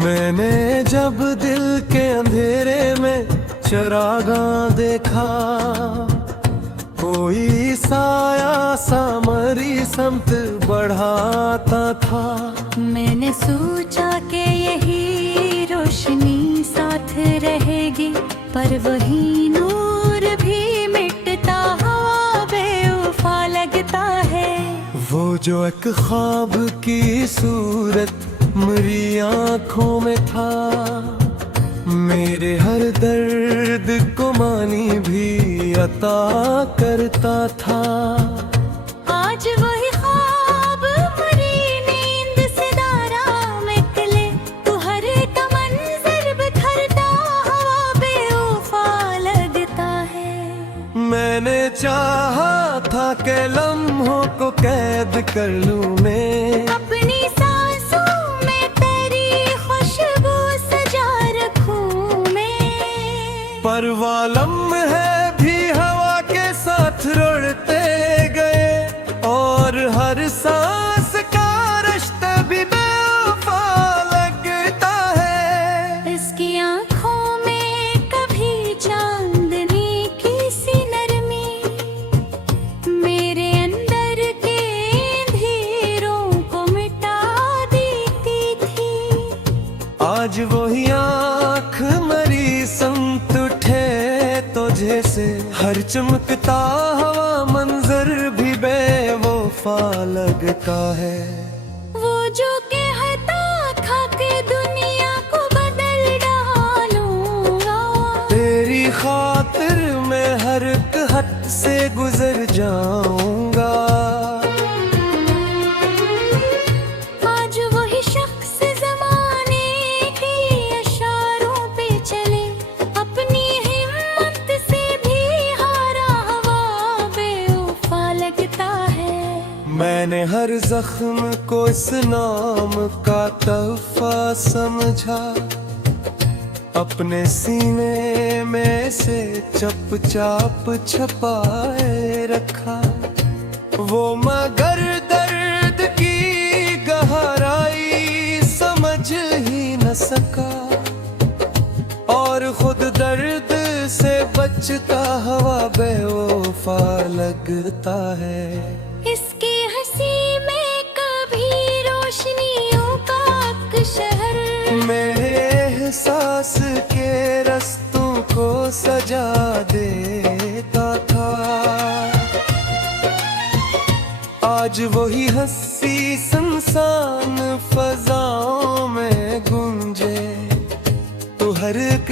मैंने जब दिल के अंधेरे में चरागां देखा, कोई साया सामरी समत बढ़ाता था। मैंने सोचा कि यही रोशनी साथ रहेगी, पर वही नूर भी मिटता हुआ बेवफा लगता है। वो जो एक ख्वाब की सूरत मेरी आँखों में था, मेरे हर दर्द को मानी भी अता करता था। आज वही ख्वाब मरी नींद से दारा निकले, तू हर एक मंजर बिखरता हुआ बेवफा लगता है। मैंने चाहा था कि लम्हों को कैद कर लूं मैं, अपनी सांसों में तेरी खुशबू सजा रखूं मैं। पर वो लम्हे भी हवा के साथ रुड़ते गए, और हर सांस का रिश्ता भी बेवफा लगता है। इसकी आँखों में कभी चांदनी की सी नरमी, मेरे अंदर के अंधेरों को मिटा देती थी। आज वही आँख मरी संत उठे तो जैसे हर चमकता हवा मंजर भी बेवफा लगता है। वो जो कहता था कि दुनिया को बदल डालूंगा, तेरी खातिर मैं हर एक हद से गुजर जाऊंगा। आज वही शख्स ज़माने के इशारों पे चले, अपनी हिम्मत से भी हारा हुआ बेवफा लगता है। मैंने हर जख्म को इस नाम का तोहफा समझा, अपने सीने में से चुपचाप छुपाए रखा। वो मगर दर्द की गहराई समझ ही न सका, और खुद दर्द से बचता हुआ बेवफा लगता है। इसकी हंसी में कभी रोशनियों का शहर, मेरे एहसास के रस्तों को सजा देता था। आज वही हंसी सुनसान फजाओं में गूंजे, तो हर एक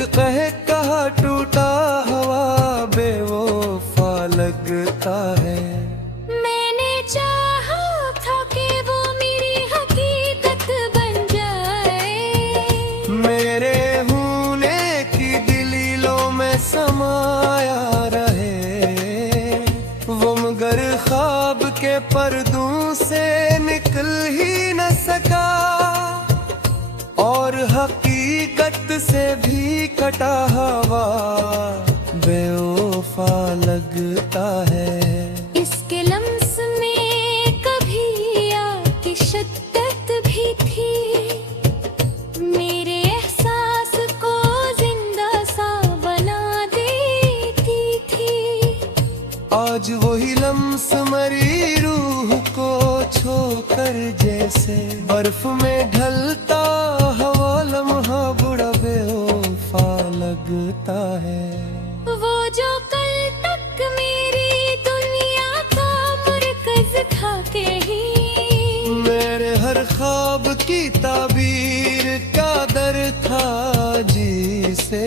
कहा टूटा हुआ बेवफा लगता है। मैंने चाहा था कि वो मेरी हकीकत बन जाए, मेरे होने की दलीलों में समाया रहे। वो मगर ख्वाब के पर्दों से निकल ही न सका, और हकीकत से भी कटा हुआ बेवफा लगता है। इसके लम्स में कभी आग की शिद्दत भी थी, मेरे एहसास को जिंदा सा बना देती थी। आज वही लम्स मरी रूह को छोकर जैसे बर्फ में ढलता हवा लम्हा बुरा बेवफा लगता है। वो जो कल तक मेरी दुनिया का मरकज था के ही, मेरे हर ख्वाब की ताबीर का दर था जी से।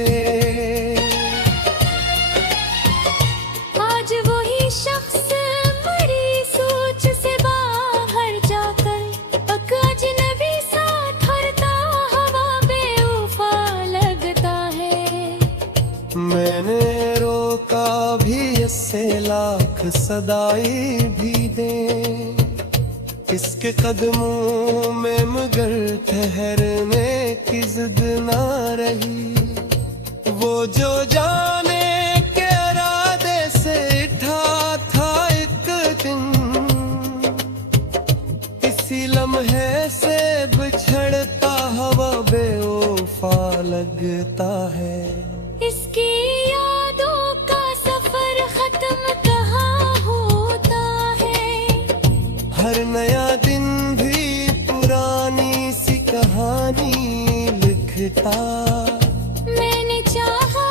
आज वही शख्स मरी सोच से बाहर जाकर, एक अजनबी सा ठहरता हुआ बेवफा लगता है। मैंने रोका भी इससे लाख सदाई भी दे, इसके कदमों में मगर ठहरने की जिद ना रही। वो जो जाने के इरादे से था एक दिन, इसी लम्हे से बिछड़ता हवा बेवफा लगता है। इसकी यादों का सफर खत्म कहाँ होता है। हर नया दिन भी पुरानी सी कहानी लिखता। मैंने चाहा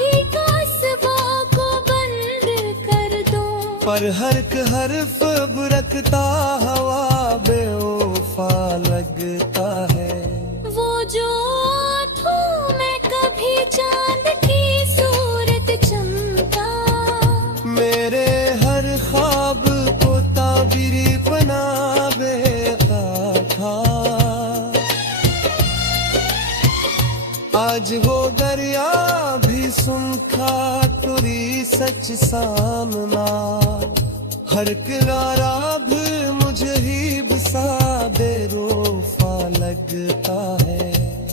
भी कासबों को बंद कर दूं, पर हर्फ अब रखता हवा बेवफा लगता है। वो जो आँखों में कभी चांद की सूरत चमका, मेरे हर ख्वाब को ताबीरी बना बेगा था। आज वो दरिया भी सूखा तुरी सच सामना। हर किनारा भी मुझे ही बसा बेरोफा लगता है।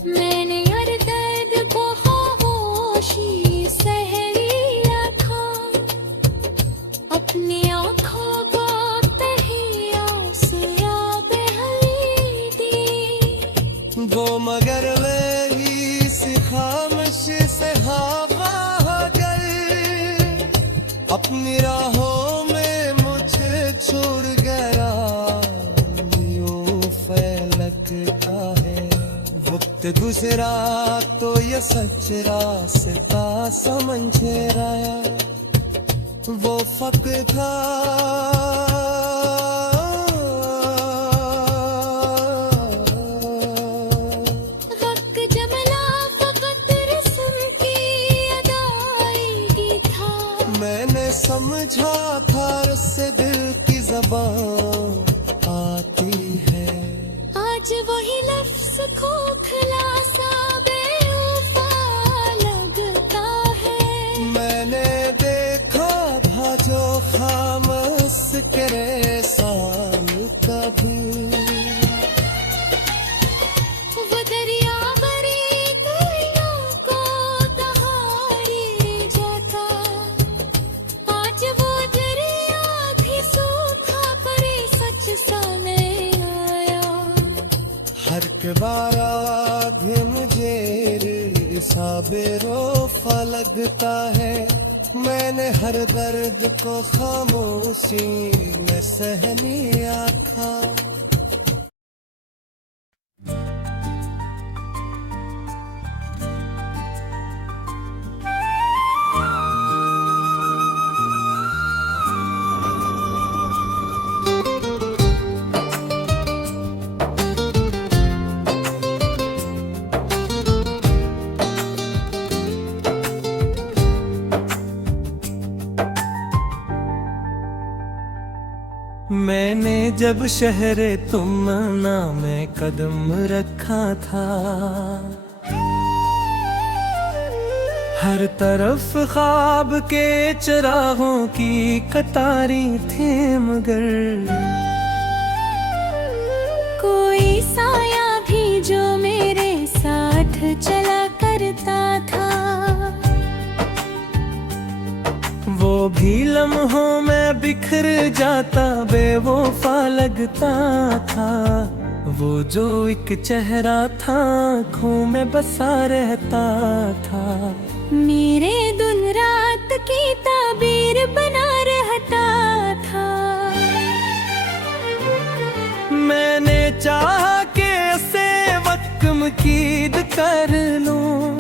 मैंने हर दर्द को खामोशी सह लिया था, अपनी आँखों को तहिया सुरा बहली दी। वो मगर वही सी खामोश से हवा हो गई, अपनी राहों में मुझे छोड़ गया। यूं लगता है वक्त गुजरा तो ये सच रास्ता समझे राया। वो फक था वक्त जमला फकत रस्म की अदायगी था। मैंने समझा था उससे दिल की ज़बान आती है। आज वही लफ्ज़ खोखला सा बेवफा लगता है। मैंने देखा था जो खामोश करे सामने कभी। वो दरिया भरी दुनिया को दहाड़े जाता। आज वो दरिया भी सूखा पड़े सच सा नहीं आया। हर के बारा भी मुझे सा बेरोफा लगता है। मैंने हर दर्द को खामोशी में सह लिया था। मैंने जब शहरे तुमना में कदम रखा था, हर तरफ ख्वाब के चिरागों की कतारी थी, मगर कोई साया भी जो मेरे साथ चला करता था। वो भी लम्हों में बिखर जाता बेवफा लगता था। वो जो एक चेहरा था आँखों में बसा रहता था। मेरे दिन रात की ताबीर बना रहता था। मैंने चाहा कि ऐसे वक्त मुकीद कर लूं,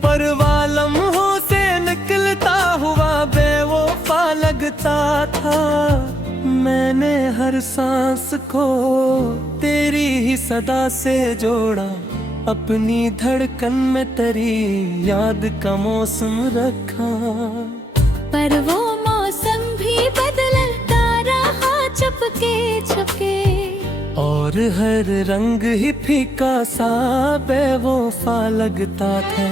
पर लम्हों से निकलता हुआ बेवफा लगता था। मैंने हर सांस को तेरी ही सदा से जोड़ा, अपनी धड़कन में तेरी याद का मौसम रखा। पर वो मौसम भी बदलता रहा चुपके चुपके, और हर रंग ही फीका सा बेवफा लगता था।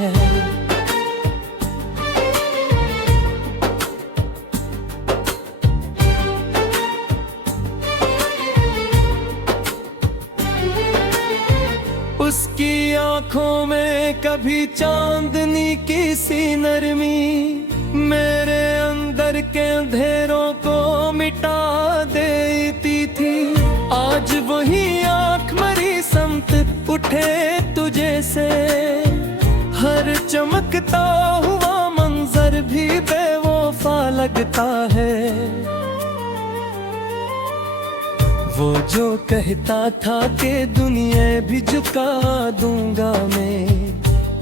उसकी आंखों में कभी चांदनी की सी नरमी मेरे अंदर के अंधेरों को मिटा देती थी। आज वही आंख मरी समत उठे से, हर चमकता हुआ मंजर भी बेवफा लगता है। वो जो कहता था कि दुनिया भी झुका दूंगा मैं,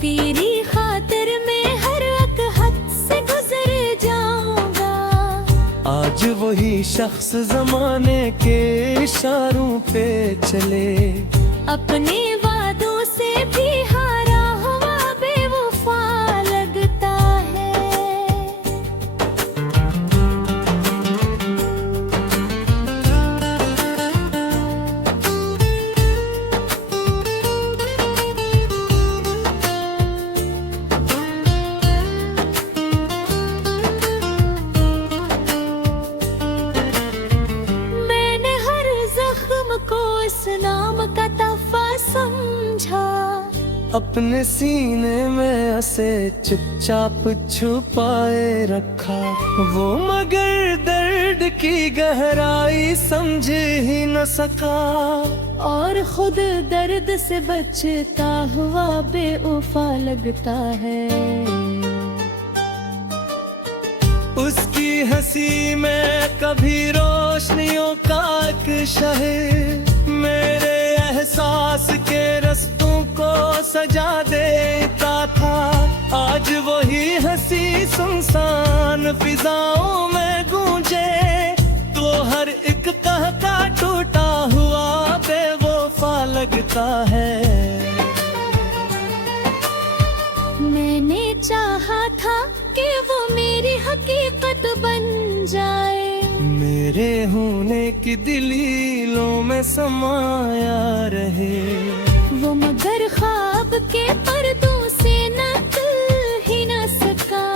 तेरी खातिर मैं हर वक्त हद से गुजर जाऊंगा। आज वही शख्स जमाने के इशारों पे चले, अपने वादों से भी हारा हुआ बेवफा लगता है। मैंने हर जख्म को इस नाम का तहफा समझा, अपने सीने में उसे चुपचाप छुपाए रखा। वो मगर दर्द की गहराई समझ ही न सका, और खुद दर्द से बचता हुआ बेवफा लगता है। उसकी हंसी में कभी रोशनियों का एक शहर मेरे एहसास के रस्तों को सजा देता था। आज वही हंसी सुनसान फिजाओं में गूंजे, तो हर एक कहता टूटा हुआ बेवफा लगता है। मैंने चाहा था कि वो मेरी हकीकत बन जाए, मेरे होने की दलीलों में समाया रहे। वो मगर ख्वाब के पर्दों से निकल ही न सका,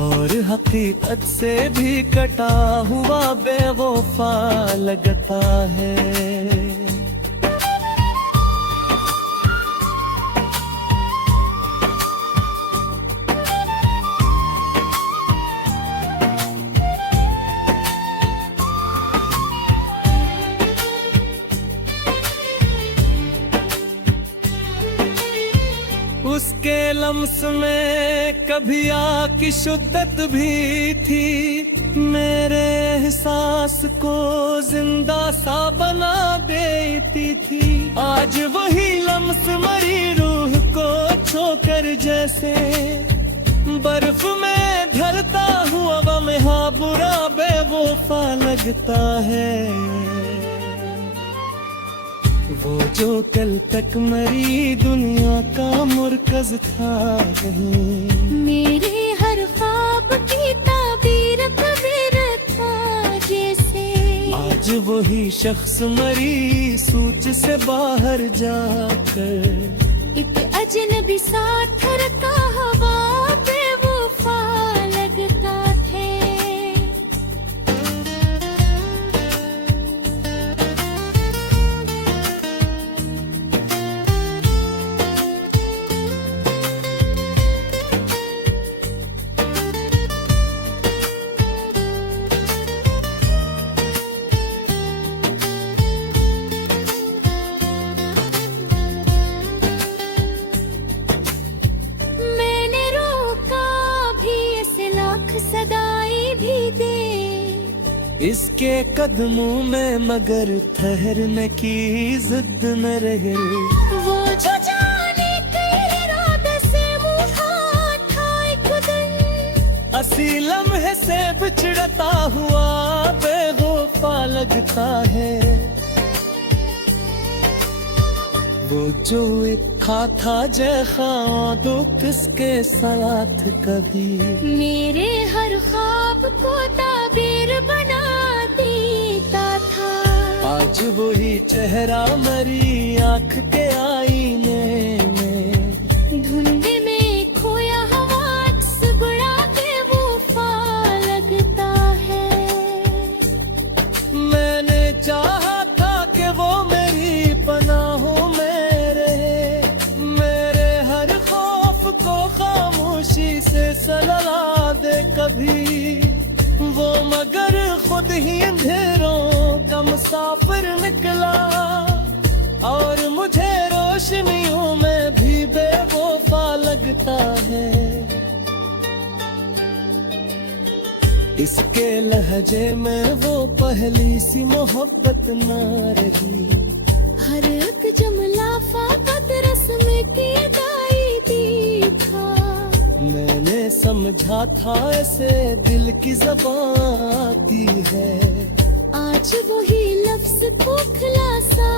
और हकीकत से भी कटा हुआ बेवफा लगता है। उसके लम्स में कभी आग की शिद्दत भी थी, मेरे एहसास को जिंदा सा बना देती थी। आज वही लम्स मरी रूह को छोकर जैसे, बर्फ में ढलता हुआ वहाँ बुरा बेवफा लगता है। वो जो कल तक मरी दुनिया का मुरकज था कहीं, मेरे हर ख्वाब की ताबीर कबीर था जैसे। आज वही शख्स मरी सूच से बाहर जाकर, एक अजनबी साथ रखा हवा बेवफा लगता है। सदाई भी दे इसके कदमों में, मगर ठहरने की जिद न रहे। वो जो जाने कई रात से मुहा था एक दिन, असी लम्हे से बिछड़ता हुआ बेवफा लगता है। वो जो एक खा था जैखा तो किसके साथ कभी, मेरे हर ख्वाब को ताबीर बना देता था। आज वही चेहरा मरी आँख के आईने में, धुंध में खोया हवा अक्स गुड़ा बेवफा लगता है। मैंने चाहा था कि वो मेरी पनाहों में रहे, मेरे हर खौफ को खामोशी से सलला दे कभी। वो मगर खुद ही अंधेरों का मुसाफिर निकला, और मुझे रोशनियों में भी आता है। इसके लहजे में वो पहली सी मोहब्बत ना रही। हर एक जुमला फाकत रस्म की अदाई था। मैंने समझा था ऐसे दिल की ज़बान आती है। आज वही लफ्ज खोखला सा